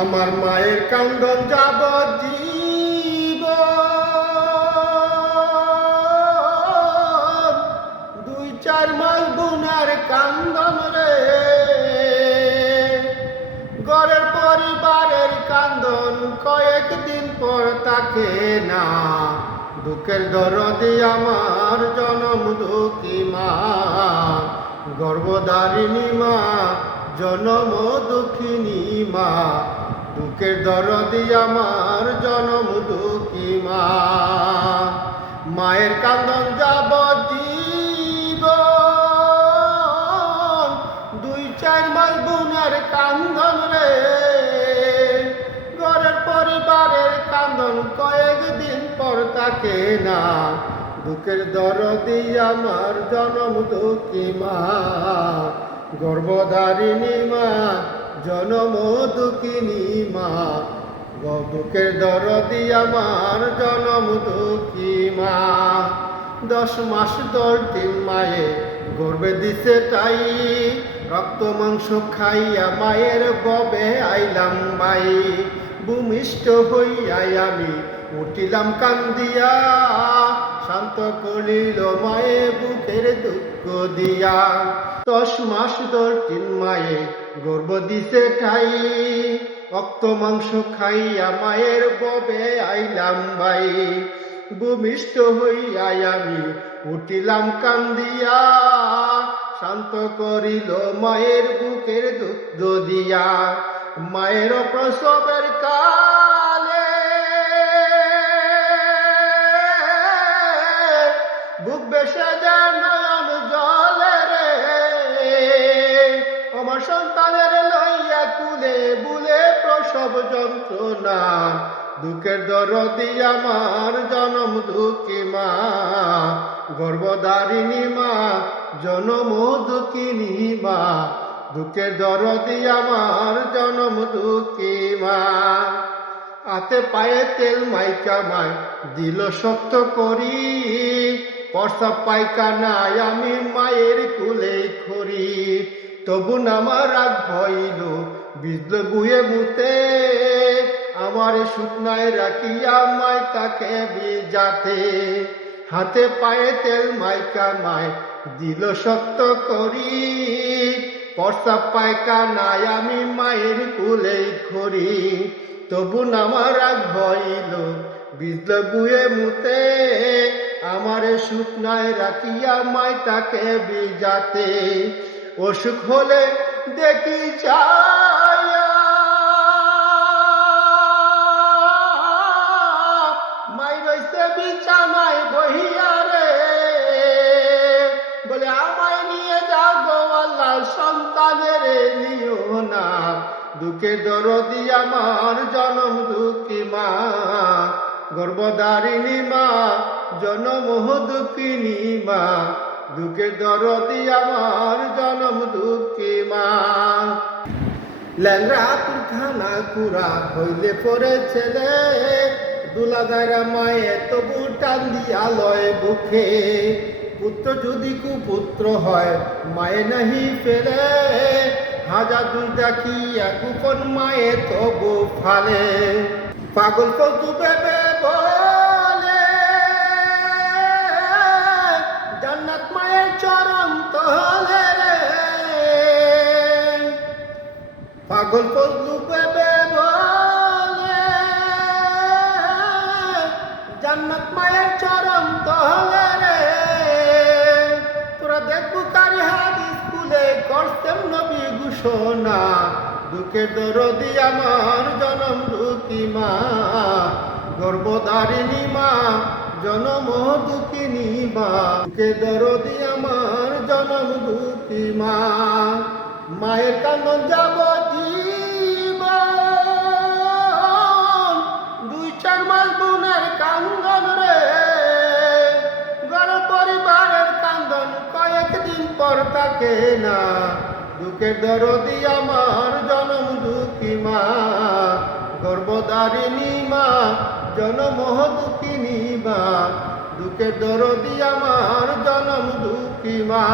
আমার মায়ের কান্দন যাবজ্জীবন, 2-4 মাস বোনের কান্দন রে, ঘরের পরিবারের কান্দন কয়েকদিন পর থাকে না। দুঃখের দরদি আমার জনম দুঃখী মা, গর্ভধারিণী মা, জনম দুঃখিনী মা। দুঃখের দরদি আমার জনম দুঃখী মা। মায়ের কান্দন যাবজ্জীবন, 2-4 মাস বোনের কান্দন রে, ঘরের পরিবারের কান্দন কয়েকদিন পর থাকে না। দুঃখের দরদি আমার জনম দুঃখী মা, গর্ভধারিণী মা, জনম দুঃখিনী মা। দুঃখের দরদি আমার জনম দুঃখী মা। 10 মাস 10 দিন মায়ে গর্ভে দিছে টাই, রক্ত মাংস খাইয়া মায়ের গবে আইলাম বাই। ভূমিষ্ঠ হইয়াই আমি উঠিলাম কান্দিয়া, শান্ত করিল মায়ে বুকের দুঃখ দিয়া। 10 মাস 10 দিন মায়ে গর্ভ দিছে ঠাই, রক্ত মাংস খাইয়া মায়ের গবে আইলাম বাই। ভূমিষ্ঠ হইয়াই আমি উঠিলাম কান্দিয়া, শান্ত করিল মায়ের বুকের দুঃখ দিয়া। মায়ের প্রসবের কালে বুক বেসে যায় নয়ন জলে রে, আমার সন্তানের লইয়া কুলে বুলে প্রসব যন্ত্রণা। দুঃখের দরদি আমার জনম দুঃখী মা, গর্ভধারিণী মা, জনম দুঃখিনী মা। দুঃখের দরদি আমার জনম দুঃখী মা। হাতে পায়ে তেল মাইকা মায় দিল শক্ত করি, প্রস্রাব পায়খানায় আমি মায়ের কুলে খড়ি। তবু আমার রাগ হইল বিজল বুয়ে মুতে, আমার শুকনায় রাখিয়া মায় তাকে বিজাতে। হাতে পায়ে তেল মাইকা মায় দিল শক্ত করি, প্রস্রাব পায়খানায় আমি মায়ের কুলে খড়ি। তবু আমার রাগ হইল বিজল বুয়ে মুতে, আমার শুকনায় রাখিয়া মায় তাকে বিজাতে। অসুখ হলে দেখি চায়া মাই রইছে বিছানায় বহিয়া রে, বলে আমায় নিয়ে যাও গো আল্লাহ, সন্তানের নিও না। দুঃখের দরদি আমার জনম দুঃখী মা, গর্ভধারিণী মা, জনম দুঃখিনী মা। দুঃখের দরদি আমার জনম দুঃখী মা। ল্যাংরা পুরখানা কুড়া হইলে পরে ছেলে, দুলাদারা মায়ে তবু টান দিয়া লয় বুকে। পুত্র যদি কুপুত্র হয় মায়ে নাহি ফেলে, হাজার দুই ডাকিয়া কুপন মায়ে তবু ফালে। পাগল কতু বেবে বলে জান্নাত মায়ের চরণ তলে রে, পাগল কতু বেবে বলে জান্নাত মায়ের চরণ তলে রে। তোরা দেখবো কারি হাদিস খুলে করতেম নবী ঘোষণা। দুঃখের দরদি আমার জনম দুঃখী মা, গর্ভধারিণী মা, জনম দুঃখিনী মা। দুঃখের দরদি আমার জনম দুঃখী মা। মায়ের কান্দন যাবজ্জীবন, 2-4 মাস বোনের কান্দন রে, ঘর পরিবারের কান্দন কয়েকদিন পর থাকে না। দুঃখের দরদি আমার জনম দুঃখী মা, গর্ভধারিণী মা, জনম দুঃখিনী মা। দুঃখের দরদি আমার জনম দুঃখী মা।